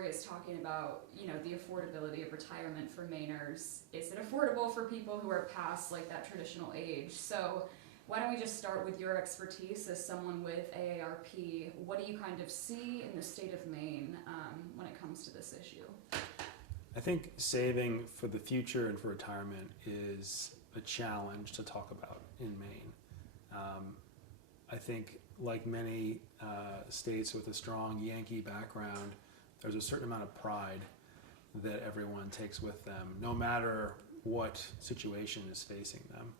story is talking about, the affordability of retirement for Mainers. Is it affordable for people who are past like that traditional age? So why don't we just start with your expertise as someone with AARP? What do you kind of see in the state of Maine when it comes to this issue? I think saving for the future and for retirement is a challenge to talk about in Maine. I think, like many states with a strong Yankee background, there's a certain amount of pride that everyone takes with them, no matter what situation is facing them.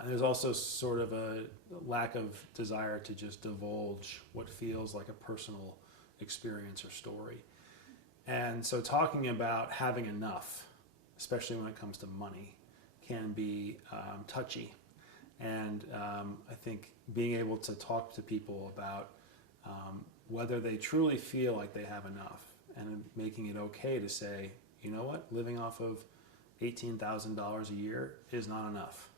And there's also sort of a lack of desire to just divulge what feels like a personal experience or story. And so talking about having enough, especially when it comes to money, can be touchy. And I think being able to talk to people about whether they truly feel like they have enough, and making it okay to say, you know what, living off of $18,000 a year is not enough.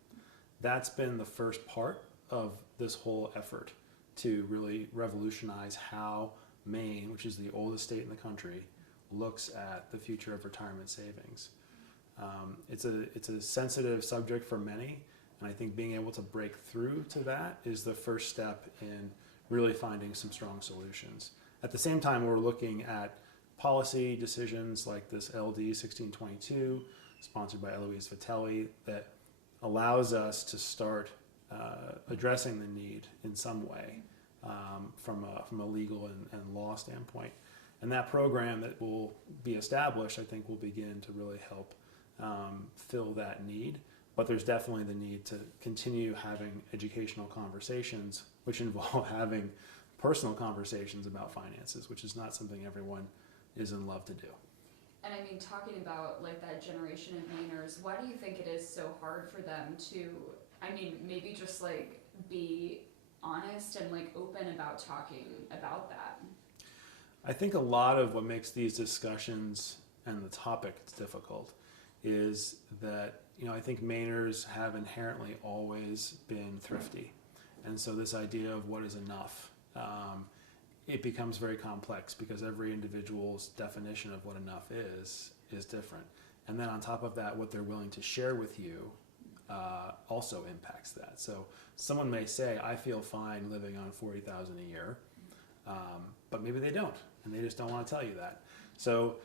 That's been the first part of this whole effort to really revolutionize how Maine, which is the oldest state in the country, looks at the future of retirement savings. It's a sensitive subject for many, and I think being able to break through to that is the first step in really finding some strong solutions. At the same time, we're looking at policy decisions like this LD 1622, sponsored by Eloise Vitelli, that allows us to start addressing the need in some way from a legal and law standpoint. And that program that will be established, I think, will begin to really help fill that need. But there's definitely the need to continue having educational conversations, which involve having personal conversations about finances, which is not something everyone is in love to do. And I mean, talking about like that generation of Mainers, why do you think it is so hard for them to, maybe just like be honest and like open about talking about that? I think a lot of what makes these discussions and the topic difficult is that, I think Mainers have inherently always been thrifty. And so this idea of what is enough, it becomes very complex because every individual's definition of what enough is different. And then on top of that, what they're willing to share with you also impacts that. So someone may say, I feel fine living on $40,000 a year, but maybe they don't, and they just don't want to tell you that. So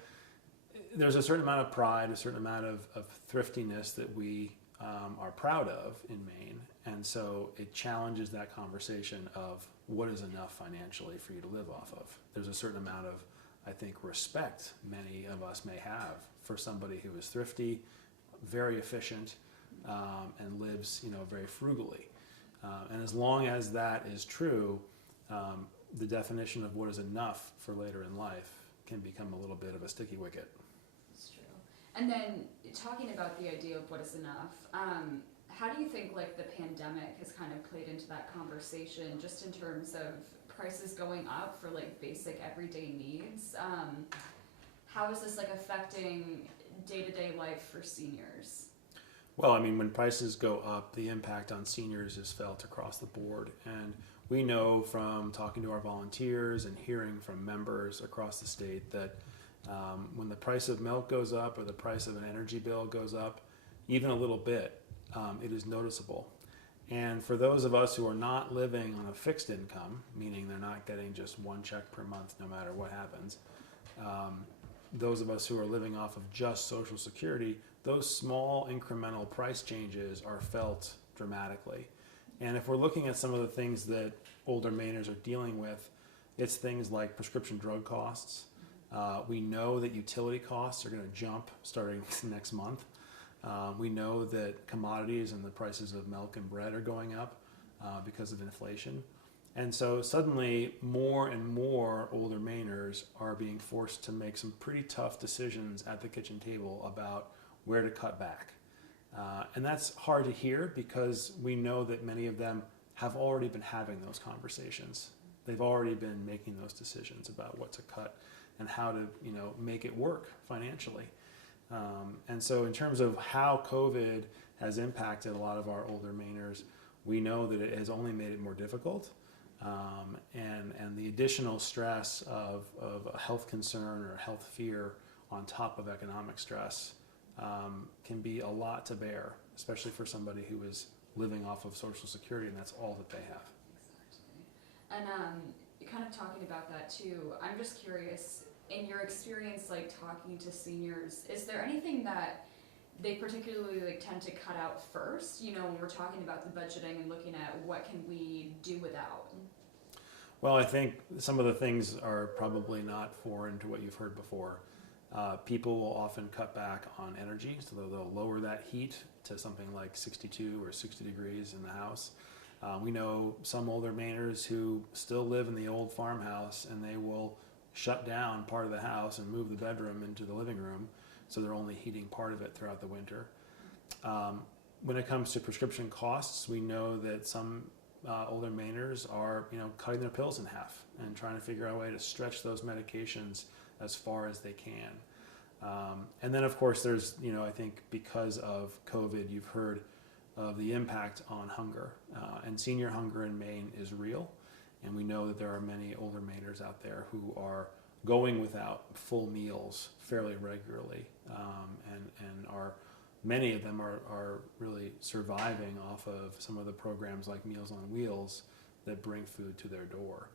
there's a certain amount of pride, a certain amount of thriftiness that we are proud of in Maine, and so it challenges that conversation of what is enough financially for you to live off of. There's a certain amount of, I think, respect many of us may have for somebody who is thrifty, very efficient, and lives, very frugally. And as long as that is true, the definition of what is enough for later in life can become a little bit of a sticky wicket. That's true. And then talking about the idea of what is enough, how do you think like the pandemic has kind of played into that conversation, just in terms of prices going up for like basic everyday needs? How is this like affecting day-to-day life for seniors? Well, when prices go up, the impact on seniors is felt across the board. And we know from talking to our volunteers and hearing from members across the state that when the price of milk goes up or the price of an energy bill goes up, even a little bit, it is noticeable. And for those of us who are not living on a fixed income, meaning they're not getting just one check per month no matter what happens, those of us who are living off of just Social Security, those small incremental price changes are felt dramatically. And if we're looking at some of the things that older Mainers are dealing with, it's things like prescription drug costs. We know that utility costs are going to jump starting next month. We know that commodities and the prices of milk and bread are going up because of inflation. And so suddenly more and more older Mainers are being forced to make some pretty tough decisions at the kitchen table about where to cut back. And that's hard to hear because we know that many of them have already been having those conversations. They've already been making those decisions about what to cut and how to, make it work financially. And so in terms of how COVID has impacted a lot of our older Mainers, we know that it has only made it more difficult. And the additional stress of a health concern or a health fear on top of economic stress can be a lot to bear, especially for somebody who is living off of Social Security and that's all that they have. Exactly. And kind of talking about that too, I'm just curious, in your experience, like talking to seniors, is there anything that they particularly like tend to cut out first, you know, when we're talking about the budgeting and looking at what can we do without? Well, I think some of the things are probably not foreign to what you've heard before. People will often cut back on energy, so they'll lower that heat to something like 62 or 60 degrees in the house. We know some older Mainers who still live in the old farmhouse, and they will shut down part of the house and move the bedroom into the living room, so they're only heating part of it throughout the winter. When it comes to prescription costs, we know that some older Mainers are, cutting their pills in half and trying to figure out a way to stretch those medications as far as they can. And then, of course, there's, I think because of COVID, you've heard of the impact on hunger. And senior hunger in Maine is real. And we know that there are many older Mainers out there who are going without full meals fairly regularly, and many of them are really surviving off of some of the programs like Meals on Wheels that bring food to their door.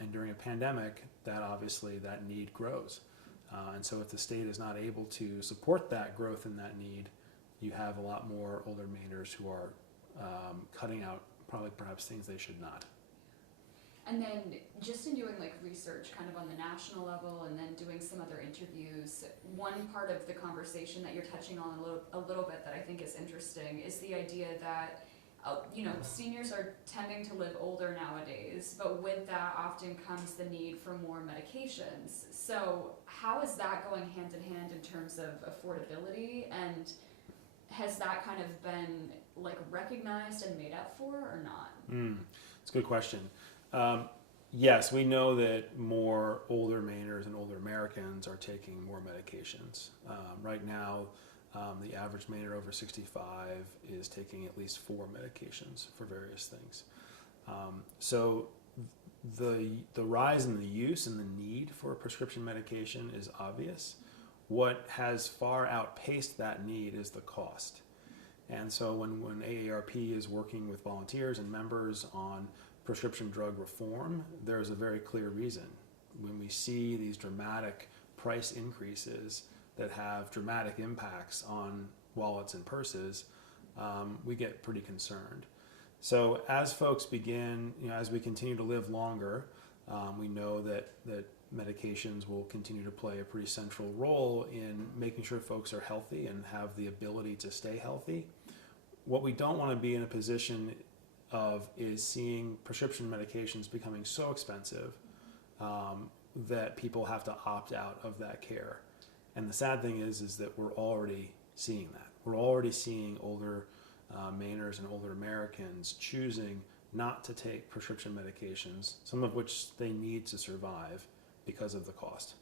And during a pandemic, that need grows. And so if the state is not able to support that growth in that need, you have a lot more older Mainers who are cutting out perhaps things they should not. And then just in doing like research kind of on the national level and then doing some other interviews, one part of the conversation that you're touching on a little bit that I think is interesting is the idea that seniors are tending to live older nowadays, but with that often comes the need for more medications. So how is that going hand in hand in terms of affordability, and has that kind of been like recognized and made up for or not? It's a good question. Yes, we know that more older Mainers and older Americans are taking more medications. Right now, the average Mainer over 65 is taking at least 4 medications for various things. So the rise in the use and the need for prescription medication is obvious. What has far outpaced that need is the cost. And so when AARP is working with volunteers and members on prescription drug reform, there's a very clear reason. When we see these dramatic price increases that have dramatic impacts on wallets and purses, we get pretty concerned. So as folks begin, as we continue to live longer, we know that medications will continue to play a pretty central role in making sure folks are healthy and have the ability to stay healthy. What we don't want to be in a position of is seeing prescription medications becoming so expensive that people have to opt out of that care. And the sad thing is that we're already seeing that. We're already seeing older Mainers and older Americans choosing not to take prescription medications, some of which they need to survive because of the cost.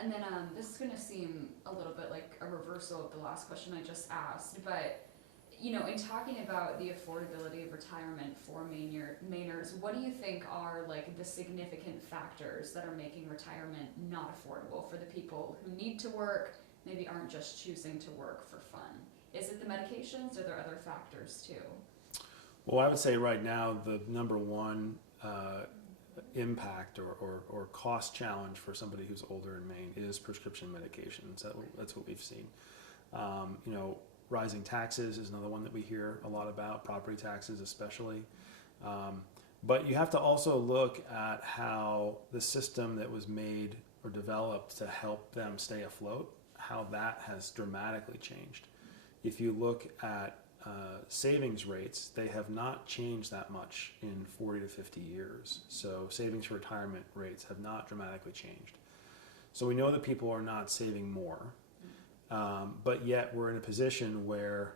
And then this is going to seem a little bit like a reversal of the last question I just asked, but in talking about the affordability of retirement for Mainers, what do you think are like the significant factors that are making retirement not affordable for the people who need to work, maybe aren't just choosing to work for fun? Is it the medications, or are there other factors too? Well, I would say right now the number one impact or cost challenge for somebody who's older in Maine is prescription medications. That's what we've seen. Rising taxes is another one that we hear a lot about, property taxes especially. But you have to also look at how the system that was made or developed to help them stay afloat, how that has dramatically changed. If you look at savings rates, they have not changed that much in 40 to 50 years. So savings for retirement rates have not dramatically changed. So we know that people are not saving more. But yet we're in a position where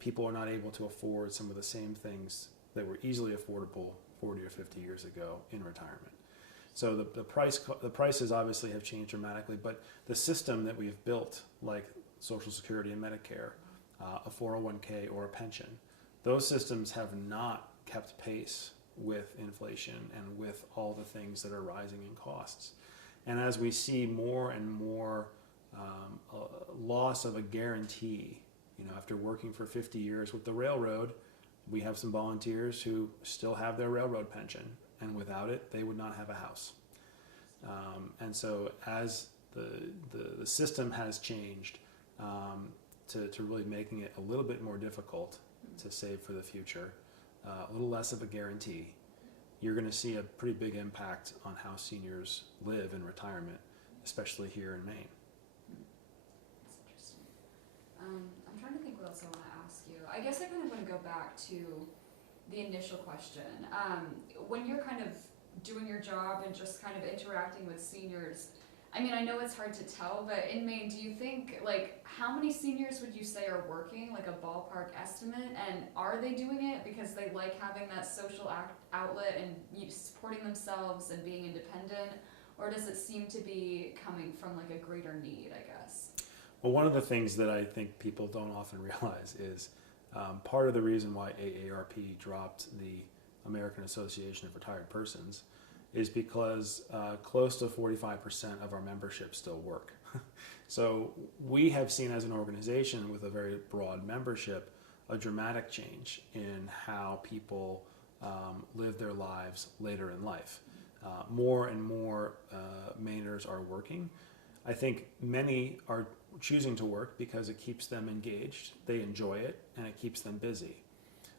people are not able to afford some of the same things that were easily affordable 40 or 50 years ago in retirement. So the prices obviously have changed dramatically, but the system that we've built, like Social Security and Medicare, a 401k or a pension, those systems have not kept pace with inflation and with all the things that are rising in costs. And as we see more and more loss of a guarantee, after working for 50 years with the railroad, we have some volunteers who still have their railroad pension, and without it, they would not have a house. And so as the system has changed to really making it a little bit more difficult to save for the future, a little less of a guarantee, you're going to see a pretty big impact on how seniors live in retirement, especially here in Maine. That's interesting. I'm trying to think what else I want to ask you. I guess I kind of want to go back to the initial question. When you're kind of doing your job and just kind of interacting with seniors, I mean, I know it's hard to tell, but in Maine, do you think, how many seniors would you say are working, like a ballpark estimate, and are they doing it because they like having that social outlet and supporting themselves and being independent, or does it seem to be coming from a greater need, I guess? Well, one of the things that I think people don't often realize is part of the reason why AARP dropped the American Association of Retired Persons is because close to 45% of our membership still work. So we have seen as an organization with a very broad membership a dramatic change in how people live their lives later in life. More and more Mainers are working. I think many are choosing to work because it keeps them engaged, they enjoy it, and it keeps them busy.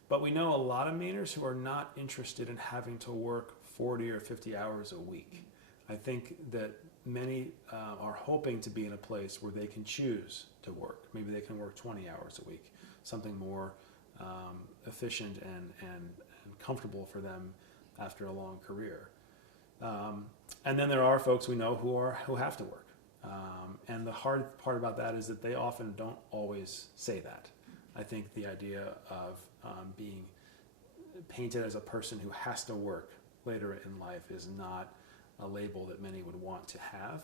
But we know a lot of Mainers who are not interested in having to work 40 or 50 hours a week. I think that many are hoping to be in a place where they can choose to work. Maybe they can work 20 hours a week, something more efficient and comfortable for them after a long career. And then there are folks we know who have to work. And the hard part about that is that they often don't always say that. I think the idea of being painted as a person who has to work later in life is not a label that many would want to have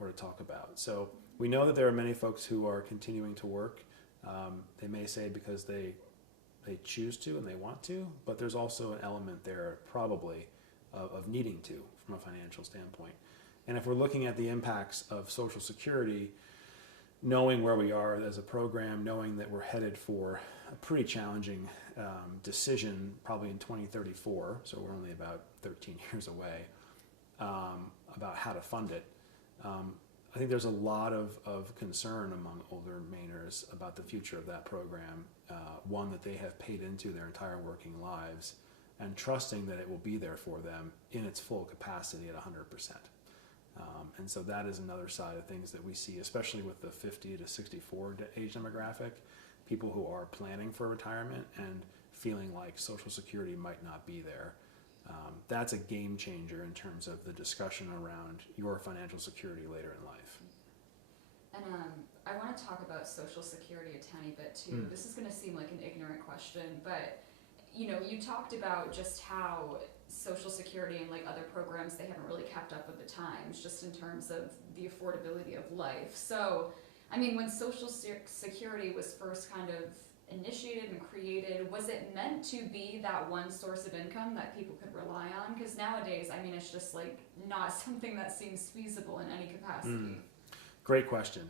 or to talk about. So we know that there are many folks who are continuing to work. They may say because they choose to and they want to, but there's also an element there probably of needing to from a financial standpoint. And if we're looking at the impacts of Social Security, knowing where we are as a program, knowing that we're headed for a pretty challenging decision probably in 2034, so we're only about 13 years away, about how to fund it. I think there's a lot of concern among older Mainers about the future of that program, one that they have paid into their entire working lives, and trusting that it will be there for them in its full capacity at 100%. And so that is another side of things that we see, especially with the 50 to 64 age demographic, people who are planning for retirement and feeling like Social Security might not be there. That's a game changer in terms of the discussion around your financial security later in life. And I want to talk about Social Security a tiny bit too. This is going to seem like an ignorant question, but you talked about just how Social Security and other programs, they haven't really kept up with the times, just in terms of the affordability of life. So, I mean, when Social Security was first kind of initiated and created, was it meant to be that one source of income that people could rely on? Because nowadays, I mean, it's just not something that seems feasible in any capacity. Great question.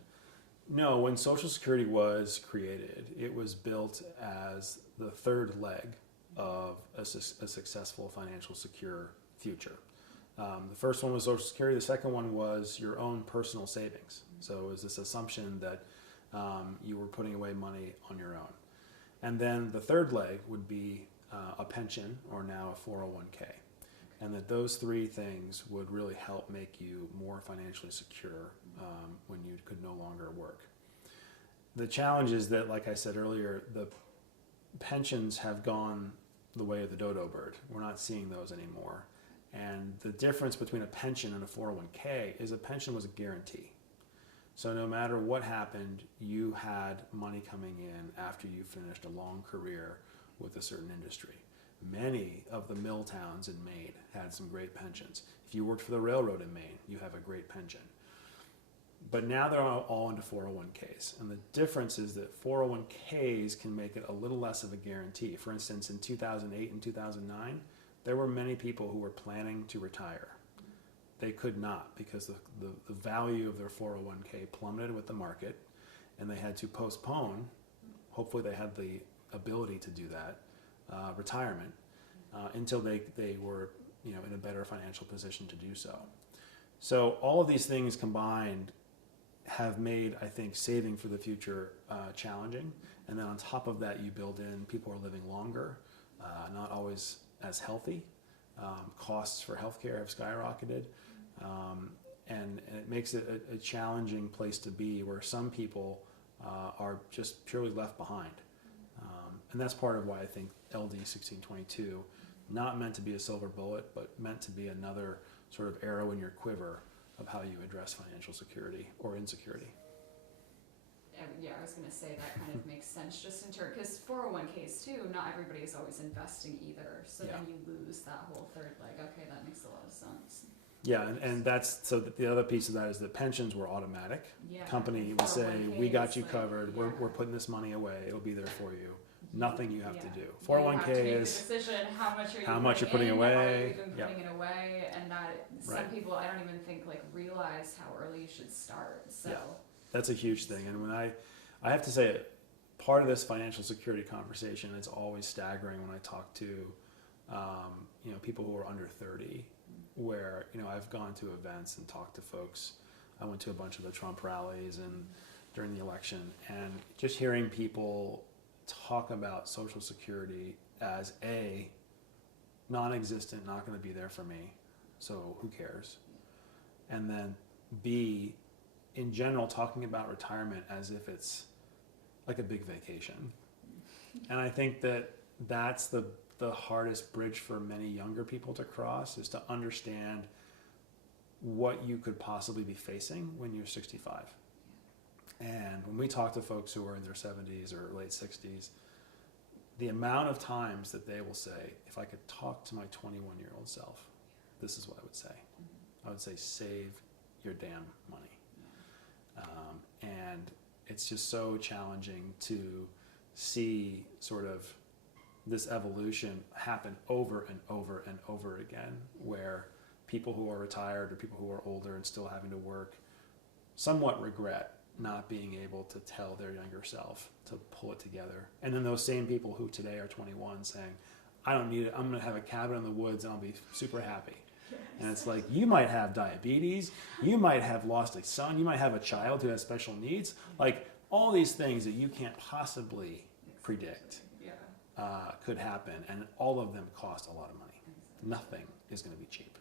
No, when Social Security was created, it was built as the third leg of a successful financial secure future. The first one was Social Security. The second one was your own personal savings. So it was this assumption that you were putting away money on your own. And then the third leg would be a pension, or now a 401k. And that those three things would really help make you more financially secure when you could no longer work. The challenge is that, like I said earlier, the pensions have gone the way of the dodo bird. We're not seeing those anymore. And the difference between a pension and a 401k is a pension was a guarantee. So no matter what happened, you had money coming in after you finished a long career with a certain industry. Many of the mill towns in Maine had some great pensions. If you worked for the railroad in Maine, you have a great pension. But now they're all into 401ks. And the difference is that 401ks can make it a little less of a guarantee. For instance, in 2008 and 2009, there were many people who were planning to retire. They could not because the value of their 401k plummeted with the market, and they had to postpone, hopefully they had the ability to do that, retirement, until they were in a better financial position to do so. So all of these things combined have made, I think, saving for the future challenging. And then on top of that, you build in people are living longer, not always as healthy. Costs for healthcare have skyrocketed. And it makes it a challenging place to be where some people are just purely left behind. And that's part of why I think LD 1622, not meant to be a silver bullet, but meant to be another sort of arrow in your quiver of how you address financial security or insecurity. Yeah, I was going to say that kind of makes sense just in terms, because 401ks too, not everybody is always investing either. So then you lose that whole third leg. Okay, that makes a lot of sense. Yeah, and that's, so the other piece of that is that pensions were automatic. Yeah. Company would say, we got you covered, yeah. we're putting this money away, it'll be there for you. Nothing you have to do. You 401k have to make is the decision, how much you're putting in, away. How you've been putting it away, and that some Right. people I don't even think realize how early you should start. So Yeah. That's a huge thing. And when I have to say, part of this financial security conversation, it's always staggering when I talk to people who are under 30, where I've gone to events and talked to folks. I went to a bunch of the Trump rallies and during the election, and just hearing people talk about Social Security as A, non-existent, not going to be there for me, so who cares? And then B, in general, talking about retirement as if it's like a big vacation. And I think that's the hardest bridge for many younger people to cross, is to understand what you could possibly be facing when you're 65. And when we talk to folks who are in their 70s or late 60s, the amount of times that they will say, if I could talk to my 21-year-old self, this is what I would say. I would say, save your damn money. And it's just so challenging to see sort of this evolution happen over and over and over again, where people who are retired or people who are older and still having to work somewhat regret not being able to tell their younger self to pull it together. And then those same people who today are 21 saying, I don't need it, I'm going to have a cabin in the woods and I'll be super happy. Yes. And it's like, you might have diabetes, you might have lost a son, you might have a child who has special needs, like all these things that you can't possibly predict could happen, and all of them cost a lot of money. Nothing is going to be cheap.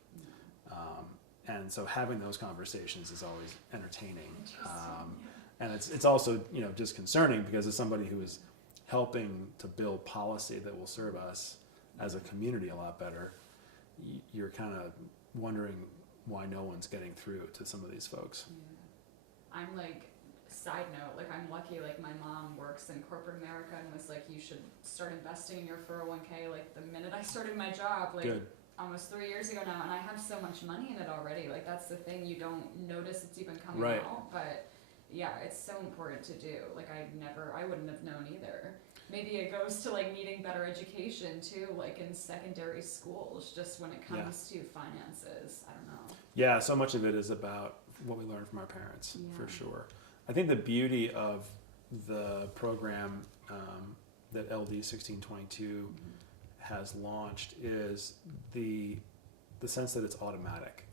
And so having those conversations is always entertaining. And it's also, just concerning, because as somebody who is helping to build policy that will serve us as a community a lot better, you're kind of wondering why no one's getting through to some of these folks. Yeah. I'm side note, I'm lucky, my mom works in corporate America and was like, you should start investing in your 401k, the minute I started my job, Good. Almost 3 years ago now, and I have so much money in it already. That's the thing, you don't notice it's even coming Right. out, but yeah, it's so important to do. I wouldn't have known either. Maybe it goes to needing better education too, in secondary schools, just when it comes to finances. I don't know. Yeah, so much of it is about what we learned from our parents, for sure. I think the beauty of the program that LD 1622 has launched is the sense that it's automatic,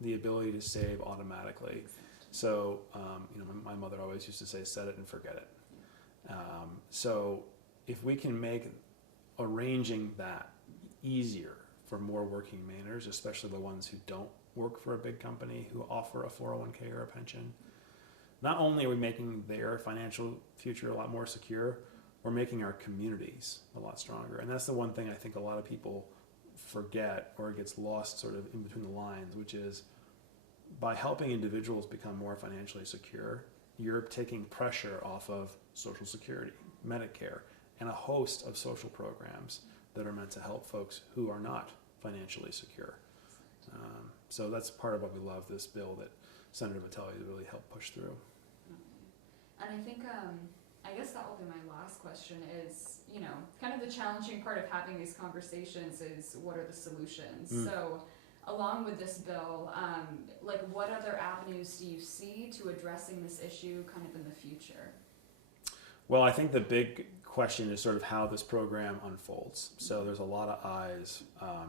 the ability to save automatically. Exactly. So, my mother always used to say, set it and forget it. So if we can make arranging that easier for more working Mainers, especially the ones who don't work for a big company, who offer a 401k or a pension, not only are we making their financial future a lot more secure, we're making our communities a lot stronger. And that's the one thing I think a lot of people forget, or gets lost sort of in between the lines, which is by helping individuals become more financially secure, you're taking pressure off of Social Security, Medicare, and a host of social programs that are meant to help folks who are not financially secure. So that's part of what we love this bill that Senator Vitelli really helped push through. And I think I guess that will be my last question is, you know, kind of the challenging part of having these conversations is what are the solutions? So along with this bill, like what other avenues do you see to addressing this issue kind of in the future? Well, I think the big question is sort of how this program unfolds. So there's a lot of eyes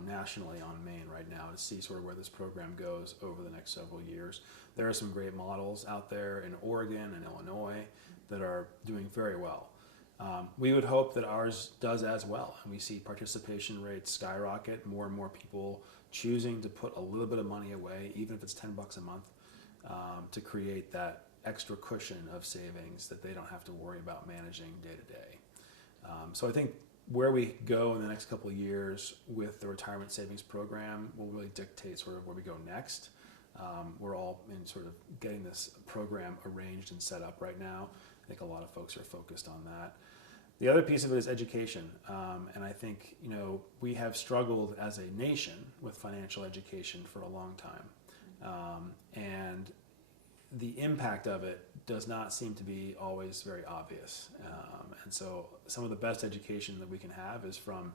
nationally on Maine right now to see sort of where this program goes over the next several years. There are some great models out there in Oregon and Illinois that are doing very well. We would hope that ours does as well, and we see participation rates skyrocket, more and more people choosing to put a little bit of money away, even if it's $10 a month, to create that extra cushion of savings that they don't have to worry about managing day to day. So I think where we go in the next couple of years with the retirement savings program will really dictate sort of where we go next. We're all in sort of getting this program arranged and set up right now. I think a lot of folks are focused on that. The other piece of it is education, and I think, you know, we have struggled as a nation with financial education for a long time, and the impact of it does not seem to be always very obvious, and so some of the best education that we can have is from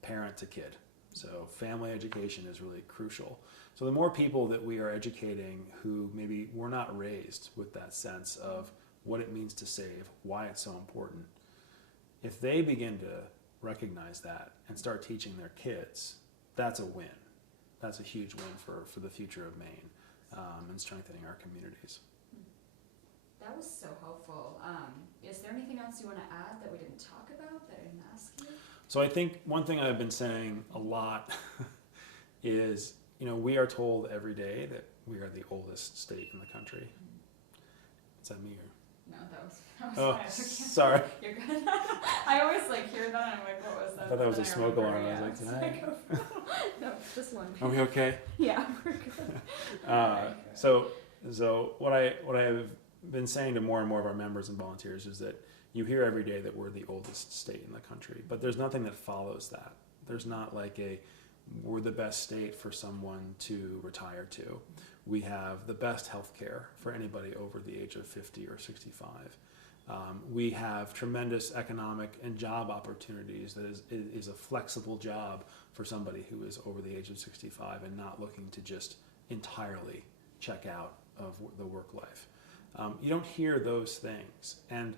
parent to kid. So family education is really crucial. So the more people that we are educating who maybe were not raised with that sense of what it means to save, why it's so important, if they begin to recognize that and start teaching their kids, that's a win. That's a huge win for the future of Maine, and strengthening our communities. That was so helpful. Is there anything else you want to add that we didn't talk about that I didn't ask you? So I think one thing I've been saying a lot is, you know, we are told every day that we are the oldest state in the country. Is that me or? No, that was Oh, fine. sorry. You're good. I always like hear that and I'm like, what was that? I thought that was Then a smoke remember, alarm. I yeah, was it's like, did I? no, just one. Are we okay? Yeah, we're good. So what I have been saying to more and more of our members and volunteers is that you hear every day that we're the oldest state in the country, but there's nothing that follows that. There's not like we're the best state for someone to retire to. We have the best health care for anybody over the age of 50 or 65. We have tremendous economic and job opportunities that is a flexible job for somebody who is over the age of 65 and not looking to just entirely check out of the work life. You don't hear those things. And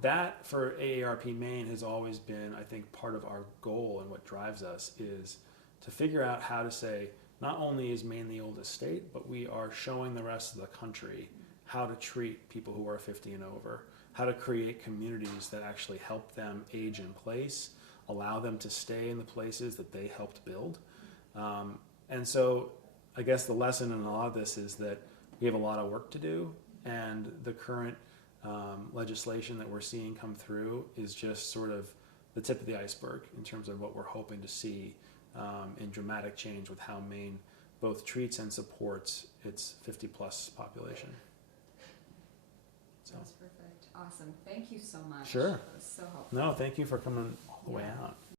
that for AARP Maine has always been, I think, part of our goal, and what drives us is to figure out how to say, not only is Maine the oldest state, but we are showing the rest of the country how to treat people who are 50 and over, how to create communities that actually help them age in place, allow them to stay in the places that they helped build. And so I guess the lesson in a lot of this is that we have a lot of work to do, and the current legislation that we're seeing come through is just sort of the tip of the iceberg in terms of what we're hoping to see in dramatic change with how Maine both treats and supports its 50-plus population. So. That's perfect. Awesome. Thank you so much. Sure. That was so helpful. No, thank you for coming all the way out.